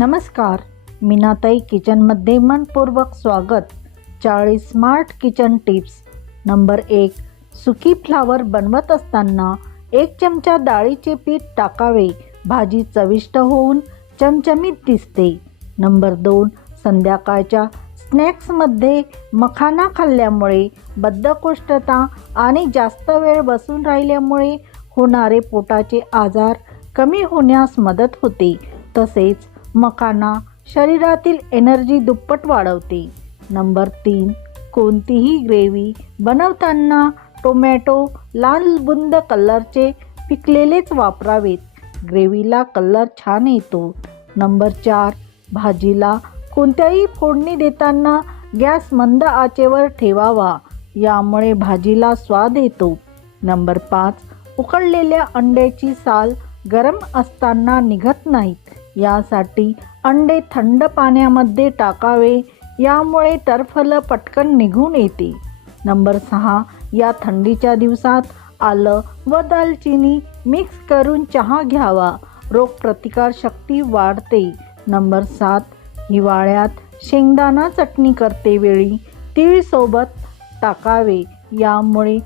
नमस्कार मीनाताई किचनमध्ये मनपूर्वक स्वागत. चाळीस स्मार्ट किचन टिप्स. नंबर एक सुकी फ्लावर बनवत असताना एक चमचा डाळीचे पीठ टाकावे. भाजी चविष्ट होऊन चमचमीत दिसते. नंबर दोन संध्याकाळच्या स्नॅक्समध्ये मखाना खाल्ल्यामुळे बद्धकोष्ठता आणि जास्त वेळ बसून राहिल्यामुळे होणारे पोटाचे आजार कमी होण्यास मदत होते. तसेच मखाना शरीरातील एनर्जी दुप्पट वाढवते. नंबर तीन कोणतीही ग्रेव्ही बनवताना टोमॅटो लाल बुंद कलरचे पिकलेलेच वापरावेत. ग्रेव्हीला कलर छान येतो. नंबर चार भाजीला कोणत्याही फोडणी देताना गॅस मंद आचेवर ठेवावा. यामुळे भाजीला स्वाद येतो. नंबर पाच उकडलेल्या अंड्याची साल गरम असताना निघत नाहीत. यासाठी अंडे थंड पाण्यामध्ये टाकावे यामुळे टरफलं पटकन निघून येते. नंबर सहा या थंडीच्या दिवसात आलं व दालचिनी मिक्स करून चहा घ्यावा. रोगप्रतिकार शक्ती वाढते. नंबर सात हिवाळ्यात शेंगदाणा चटणी करते वेळी तीळसोबत टाकावे. यामुळे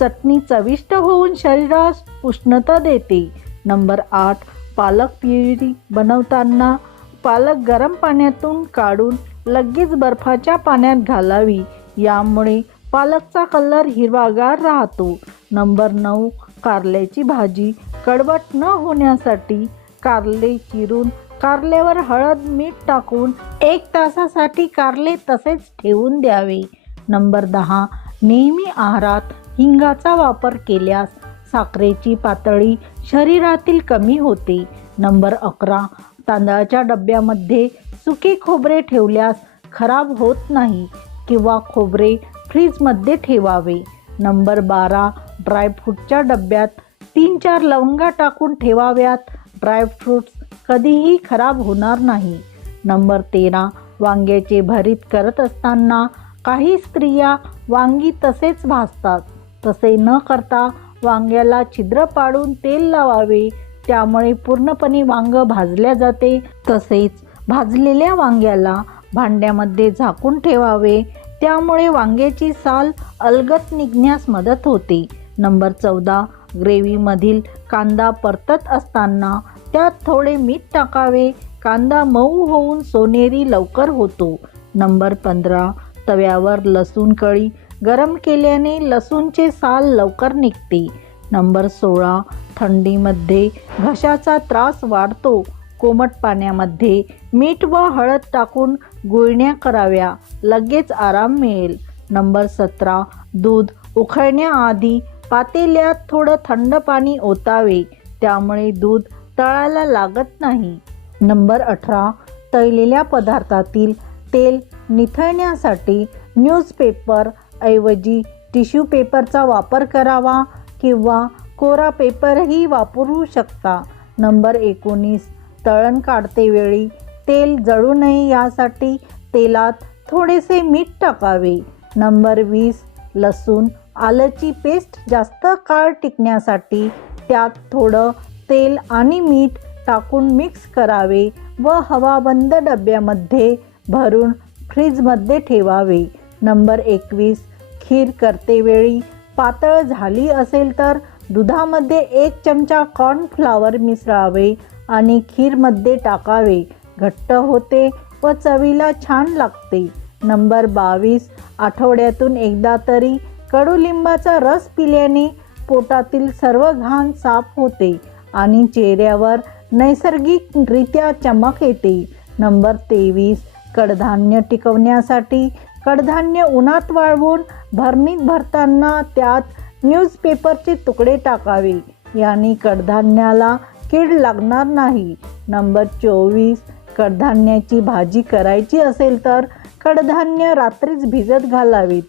चटणी चविष्ट होऊन शरीरास उष्णता देते. नंबर आठ पालक प्युरी बनवताना पालक गरम पाण्यातून काढून लगेच बर्फाच्या पाण्यात घालावी. यामुळे पालकचा कलर हिरवागार राहतो. नंबर नऊ कारल्याची भाजी कडवट न होण्यासाठी कारले चिरून कारल्यावर हळद मीठ टाकून एक तासासाठी कारले तसेच ठेवून द्यावे. नंबर दहा नेहमी आहारात हिंगाचा वापर केल्यास साखरेची पातळी शरीरातील कमी होते. नंबर अकरा तांदळाच्या डब्यामध्ये सुके खोबरे ठेवल्यास खराब होत नाही किंवा खोबरे फ्रीजमध्ये ठेवावे. नंबर बारा ड्रायफ्रूटच्या डब्यात तीन चार लवंगा टाकून ठेवाव्यात. ड्रायफ्रूट्स कधीही खराब होणार नाही. नंबर तेरा वांग्याचे भरीत करत असताना काही स्त्रिया वांगी तसेच भाजतात. तसे न करता वांग्याला छिद्र पाडून तेल लावावे. त्यामुळे पूर्णपणे वांग भाजल्या जाते. तसेच भाजलेल्या वांग्याला भांड्यामध्ये झाकून ठेवावे. त्यामुळे वांग्याची साल अलगत निघण्यास मदत होते. नंबर चौदा. ग्रेव्हीमधील कांदा परतत असताना त्यात थोडे मीठ टाकावे. कांदा मऊ होऊन सोनेरी लवकर होतो. नंबर पंधरा. तव्यावर लसूण कळी गरम केल्याने लसूणचे साल लवकर निघते. नंबर सोळा थंडीमध्ये घशाचा त्रास वाढतो. कोमट पाण्यामध्ये मीठ व हळद टाकून गुळण्या कराव्या लगेच आराम मिळेल. नंबर सतरा दूध उखळण्याआधी पातेल्यात थोडं थंड पाणी ओतावे त्यामुळे दूध तळाला लागत नाही. नंबर अठरा तळलेल्या पदार्थातील तेल निथळण्यासाठी न्यूजपेपर ऐवजी टिश्यू पेपरचा वापर करावा किंवा कोरा पेपरही वापरू शकता. नंबर एकोणीस. तळण काढते वेळी तेल जळू नये यासाठी तेलात थोडेसे मीठ टाकावे. नंबर वीस. लसूण आलंची पेस्ट जास्त काळ टिकण्यासाठी त्यात थोडं तेल आणि मीठ टाकून मिक्स करावे व हवाबंद डब्यामध्ये भरून फ्रीजमध्ये ठेवावे. नंबर एकवीस. खीर करतेवेळी पातळ झाली असेल तर दुधामध्ये एक चमचा कॉर्नफ्लावर मिसळावे आणि खीरमध्ये टाकावे. घट्ट होते व चवीला छान लागते. नंबर बावीस. आठवड्यातून एकदा तरी कडुलिंबाचा रस पिल्याने पोटातील सर्व घाण साफ होते आणि चेहऱ्यावर नैसर्गिकरित्या चमक येते. नंबर तेवीस. कडधान्य टिकवण्यासाठी कडधान्य उन्हात वाळवून भरणीत भरताना त्यात न्यूजपेपरचे तुकडे टाकावे. याने कडधान्याला कीड लागणार नाही. नंबर चोवीस कडधान्याची भाजी करायची असेल तर कडधान्य रात्रीच भिजत घालावीत.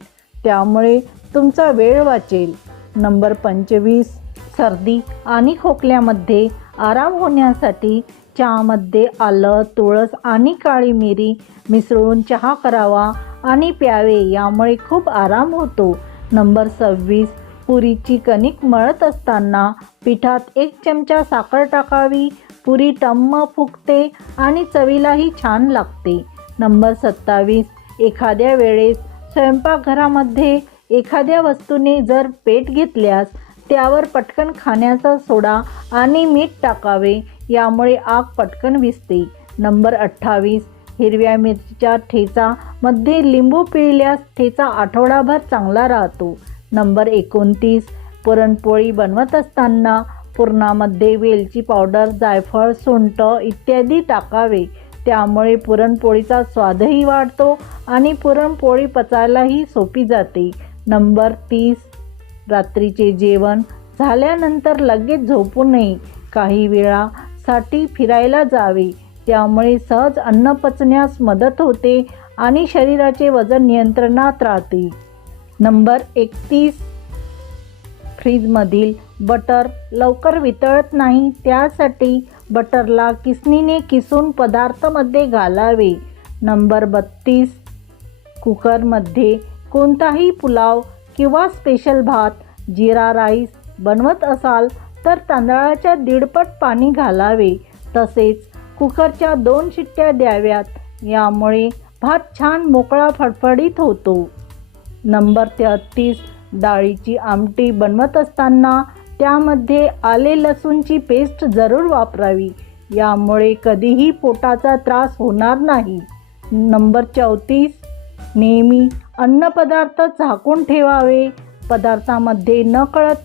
त्यामुळे तुमचा वेळ वाचेल. नंबर पंचवीस सर्दी आणि खोकल्यामध्ये आराम होण्यासाठी चहामध्ये आलं तुळस आणि काळी मिरी मिसळून चहा करावा आणि प्यावे यामुळे खूप आराम होतो. नंबर सव्वीस पुरीची कणिक मळत असताना पिठात एक चमचा साखर टाकावी पुरी टम्म फुगते आणि चवीलाही छान लागते. नंबर सत्तावीस एखाद्या वेळेस स्वयंपाकघरामध्ये एखाद्या वस्तूने जर पेट घेतल्यास त्यावर पटकन खाण्याचा सोडा आणि मीठ टाकावे यामुळे आग पटकन विसते. नंबर अठ्ठावीस हिरव्या मिरचीच्या ठेचामध्ये लिंबू पिळल्यास ठेचा आठवडाभर चांगला राहतो. नंबर एकोणतीस. पुरणपोळी बनवत असताना पुरणामध्ये वेलची पावडर जायफळ सुंठ इत्यादी टाकावे. त्यामुळे पुरणपोळीचा स्वादही वाढतो आणि पुरणपोळी पचायलाही सोपी जाते. नंबर तीस. रात्रीचे जेवण झाल्यानंतर लगेच झोपू नये. काही वेळासाठी फिरायला जावे. त्यामुळे सहज अन्न पचण्यास मदत होते आणि शरीराचे वजन नियंत्रणात राहते. नंबर एकतीस. फ्रीजमधील बटर लवकर वितळत नाही त्यासाठी बटरला किसनीने किसून पदार्थामध्ये घालावे. नंबर बत्तीस. कुकरमध्ये कोणताही पुलाव किंवा स्पेशल भात जिरा राईस बनवत असाल तर तांदळाच्या दीडपट पाणी घालावे. तसेच कुकरच्या दोन शिट्ट्या द्याव्यात. यामुळे भात छान मोकळा फडफडीत होतो. नंबर तेहत्तीस डाळीची आमटी बनवत असताना त्यामध्ये आले लसूणची पेस्ट जरूर वापरावी. यामुळे कधीही पोटाचा त्रास होणार नाही. नंबर चौतीस नेहमी अन्नपदार्थ झाकून ठेवावे. पदार्थामध्ये नकळत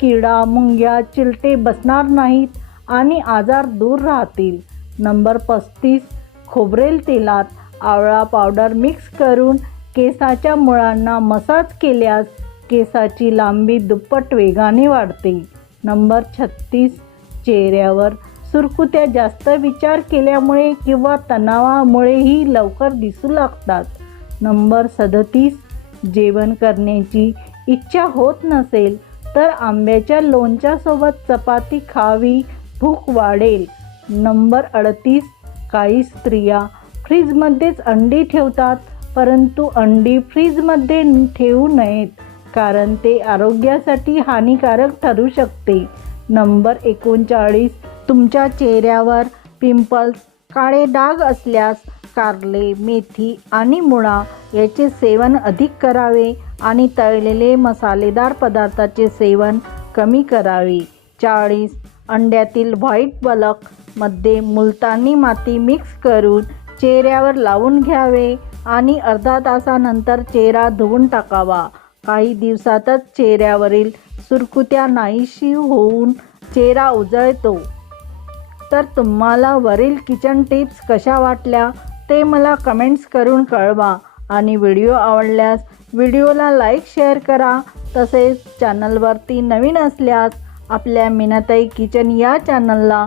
किडा मुंग्या चिलटे बसणार नाहीत आणि आजार दूर राहतील. नंबर पस्तीस खोबरेल तेलात आवळा पावडर मिक्स करून केसाच्या मुळांना मसाज केल्यास केसाची लांबी दुप्पट वेगाने वाढते. नंबर छत्तीस चेहऱ्यावर सुरकुत्या जास्त विचार केल्यामुळे किंवा तणावामुळेही लवकर दिसू लागतात. नंबर सदतीस जेवण करण्याची इच्छा होत नसेल तर आंब्याच्या लोणच्यासोबत चपाती खावी भूक वाढेल. नंबर अडतीस. काही स्त्रिया फ्रीजमध्येच अंडी ठेवतात परंतु अंडी फ्रीजमध्ये ठेवू नयेत कारण ते आरोग्यासाठी हानिकारक ठरू शकते. नंबर एकोणचाळीस. तुमच्या चेहऱ्यावर पिंपल्स काळे डाग असल्यास कारले मेथी आणि मुळा याचे सेवन अधिक करावे आणि तळलेले मसालेदार पदार्थाचे सेवन कमी करावे. चाळीस. अंड्यातील व्हाईट बलक मध्ये मुलतानी माती मिक्स करून चेहऱ्यावर लावून घ्यावे आणि अर्धा तासानंतर चेहरा धुवून टाकावा. काही दिवसातच चेहऱ्यावरील सुरकुत्या नाहीशी होऊन चेहरा उजळतो. तर तुम्हाला वरील किचन टिप्स कशा वाटल्या ते मला कमेंट्स करून कळवा आणि व्हिडिओ आवडल्यास व्हिडिओला लाईक शेअर करा. तसेच चॅनलवरती नवीन असल्यास आपल्या मिनताई किचन या चॅनलला